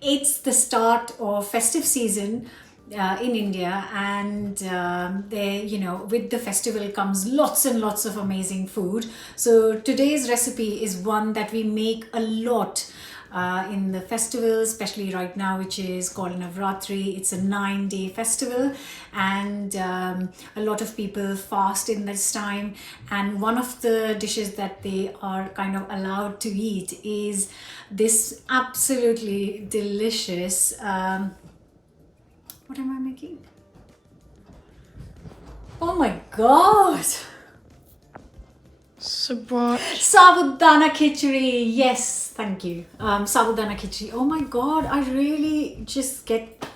It's the start of festive season in India, and there, with the festival comes lots and lots of amazing food. So today's recipe is one that we make a lot in the festival, especially right now, which is called Navratri. It's a 9-day festival, and a lot of people fast in this time. And one of the dishes that they are kind of allowed to eat is this absolutely delicious. What am I making? Oh my god! Sabudana khichdi. Yes, thank you. Sabudana khichdi. Oh my god, I really just get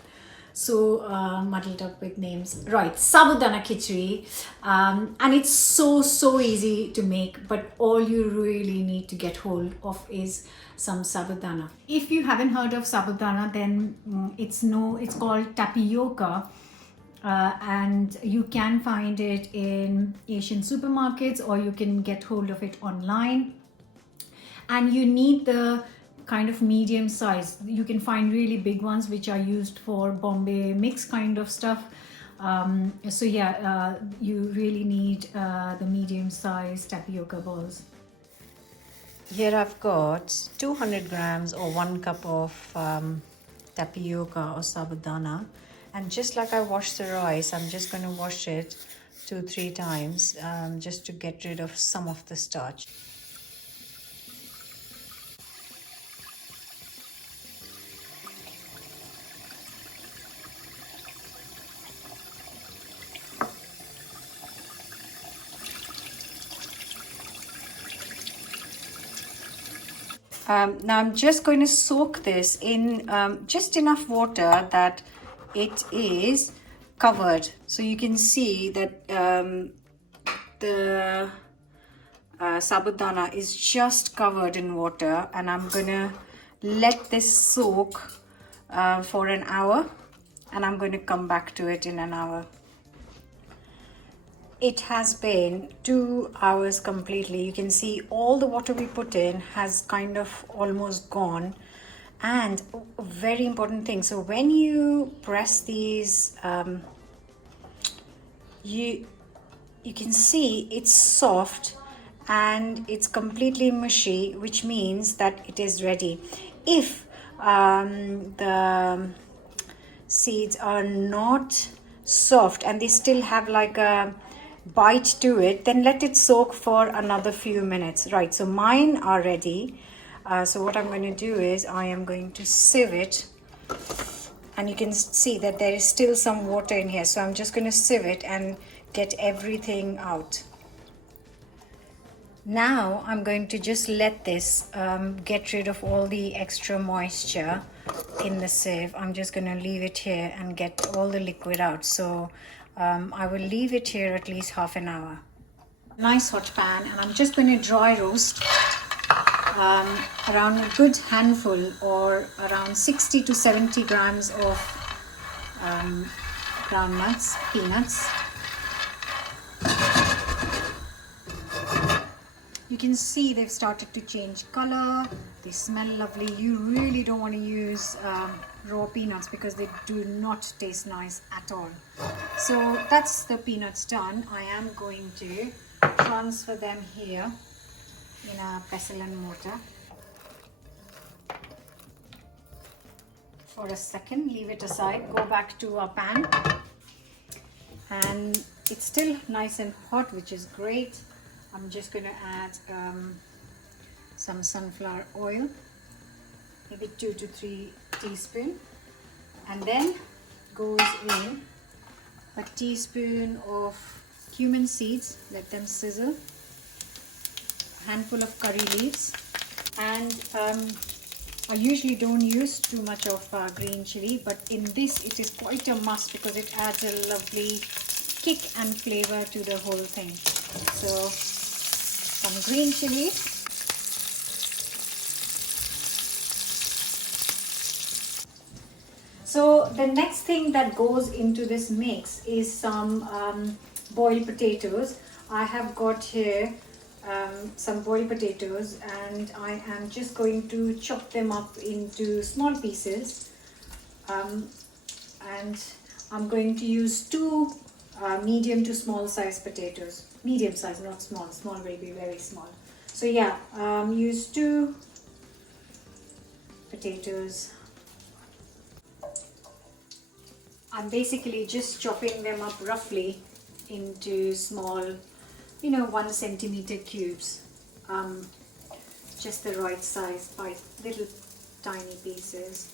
so muddled up with names. Right, Sabudana khichdi. And it's so easy to make, but all you really need to get hold of is some sabudana. If you haven't heard of sabudana, then it's called tapioca. And you can find it in Asian supermarkets, or you can get hold of it online. And you need the kind of medium size. You can find really big ones which are used for Bombay mix kind of stuff. So yeah, you really need the medium size tapioca balls. Here I've got 200 grams or 1 cup of tapioca or sabudana. And just like I washed the rice, I'm just going to wash it 2-3 times just to get rid of some of the starch. Now I'm just going to soak this in just enough water that it is covered. So you can see that the sabudana is just covered in water, and I'm gonna let this soak for an hour, and I'm going to come back to it in an hour. It has been 2 hours completely. You can see all the water we put in has kind of almost gone. And a very important thing, so when you press these, you can see it's soft and it's completely mushy, which means that it is ready. If the seeds are not soft and they still have like a bite to it, then let it soak for another few minutes. Right, so mine are ready. So what I'm going to do is I am going to sieve it, and you can see that there is still some water in here. So I'm just going to sieve it and get everything out. Now I'm going to just let this get rid of all the extra moisture in the sieve. I'm just going to leave it here and get all the liquid out. So I will leave it here at least half an hour. Nice hot pan, and I'm just going to dry roast around a good handful, or around 60 to 70 grams of groundnuts, peanuts. You can see they've started to change color. They smell lovely. You really don't want to use raw peanuts because they do not taste nice at all. So that's the peanuts done. I am going to transfer them here in a pestle and mortar for a second. Leave it aside. Go back to our pan, and it's still nice and hot, which is great. I'm just going to add some sunflower oil, maybe 2 to 3 teaspoons, and then goes in a teaspoon of cumin seeds. Let them sizzle. A handful of curry leaves, and I usually don't use too much of green chili, but in this it is quite a must because it adds a lovely kick and flavor to the whole thing. So some green chili, so the next thing that goes into this mix is some boiled potatoes. I have got here some boiled potatoes, and I am just going to chop them up into small pieces. And I'm going to use two medium to small size potatoes. Medium size, not small. Small will be very small. So yeah, use two potatoes. I'm basically just chopping them up roughly into small, 1 centimeter cubes. Just the right size, by little tiny pieces.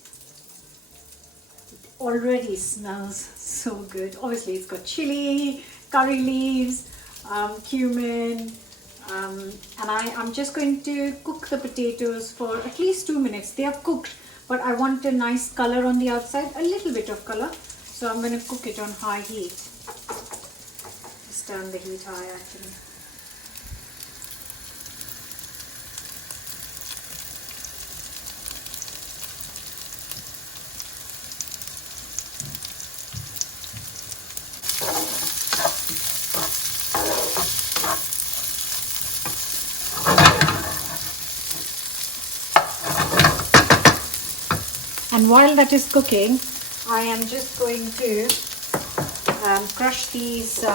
It already smells so good. Obviously it's got chili, curry leaves, cumin, and I'm just going to cook the potatoes for at least 2 minutes. They are cooked, but I want a nice color on the outside, a little bit of color. So I'm going to cook it on high heat. Just turn the heat high actually. And while that is cooking, I am just going to crush these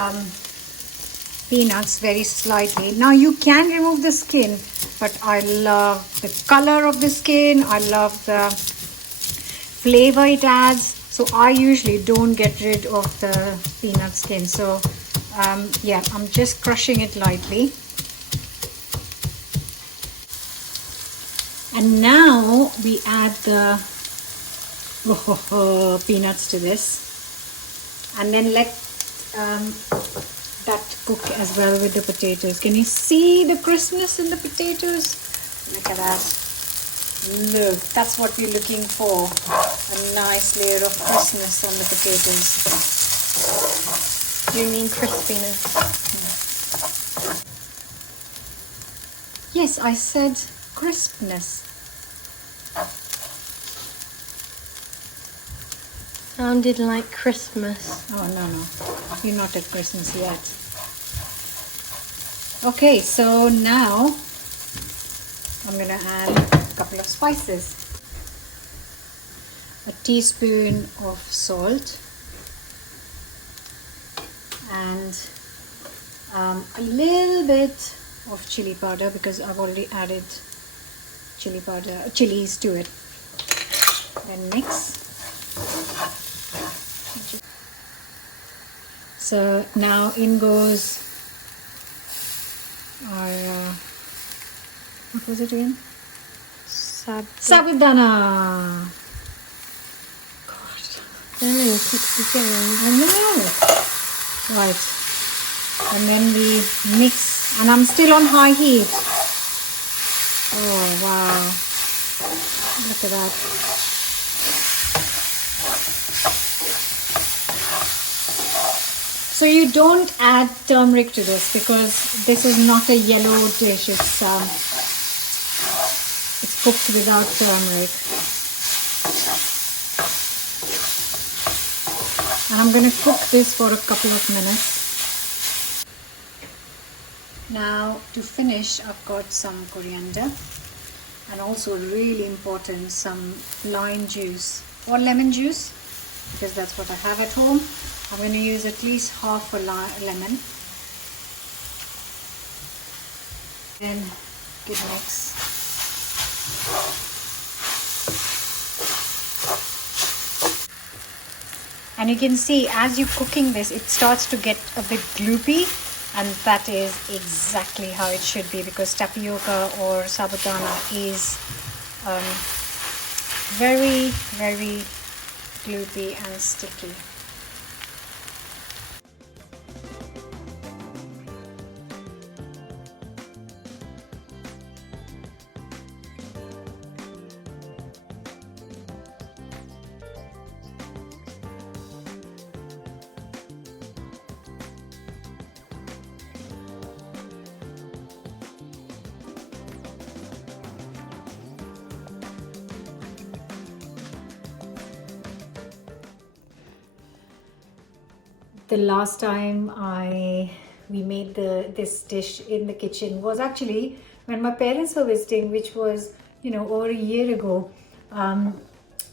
peanuts very slightly. Now you can remove the skin, but I love the color of the skin. I love the flavor it adds. So I usually don't get rid of the peanut skin. So yeah, I'm just crushing it lightly. And now we add the peanuts to this, and then let that cook as well with the potatoes. Can you see the crispness in the potatoes? Look at that. Look, that's what we're looking for, a nice layer of crispness on the potatoes. Do you mean crispiness? Yes, I said crispness. Sounded like Christmas. Oh, no. You're not at Christmas yet. Okay, so now I'm going to add a couple of spices. A teaspoon of salt. And a little bit of chili powder, because I've already added chilies to it. Then mix. So now in goes our, what was it again? Sabudana. God. Oh, keeps going. I know. Right. And then we mix, and I'm still on high heat. Oh wow. Look at that. So you don't add turmeric to this, because this is not a yellow dish. It's cooked without turmeric. And I'm going to cook this for a couple of minutes. Now to finish, I've got some coriander, and also really important, some lime juice or lemon juice, because that's what I have at home. I'm going to use at least half a lemon. Then good mix. And you can see as you're cooking this, it starts to get a bit gloopy, and that is exactly how it should be, because tapioca or sabudana is very, very gloopy and sticky. The last time I we made this dish in the kitchen was actually when my parents were visiting, which was, you know, over a year ago.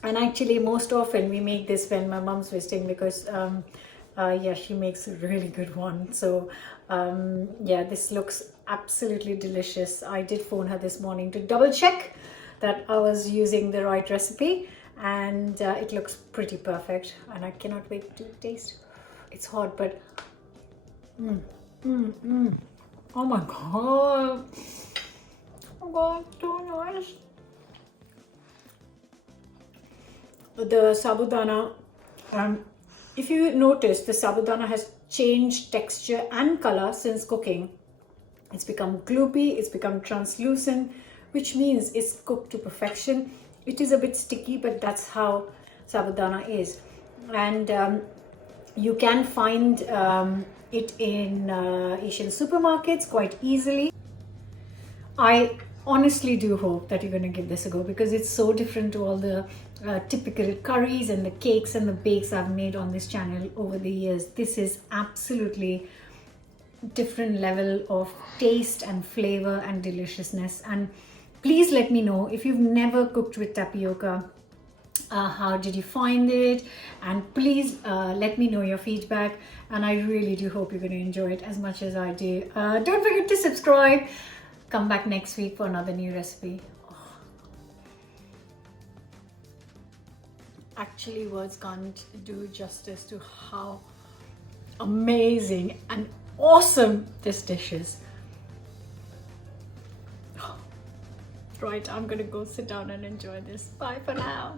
And actually most often we make this when my mom's visiting, because yeah, she makes a really good one. So yeah, this looks absolutely delicious. I did phone her this morning to double check that I was using the right recipe, and it looks pretty perfect, and I cannot wait to taste. It's hot, but oh my god, oh god, so nice. The sabudana, if you notice, the sabudana has changed texture and color since cooking. It's become gloopy, it's become translucent, which means it's cooked to perfection. It is a bit sticky, but that's how sabudana is. And you can find it in Asian supermarkets quite easily. I honestly do hope that you're going to give this a go, because it's so different to all the typical curries and the cakes and the bakes I've made on this channel over the years. This is absolutely different level of taste and flavor and deliciousness. And please let me know if you've never cooked with tapioca. How did you find it? And please let me know your feedback, and I really do hope you're going to enjoy it as much as I do. Don't forget to subscribe. Come back next week for another new recipe. Oh. Actually, words can't do justice to how amazing and awesome this dish is. Right, I'm gonna go sit down and enjoy this. Bye for now.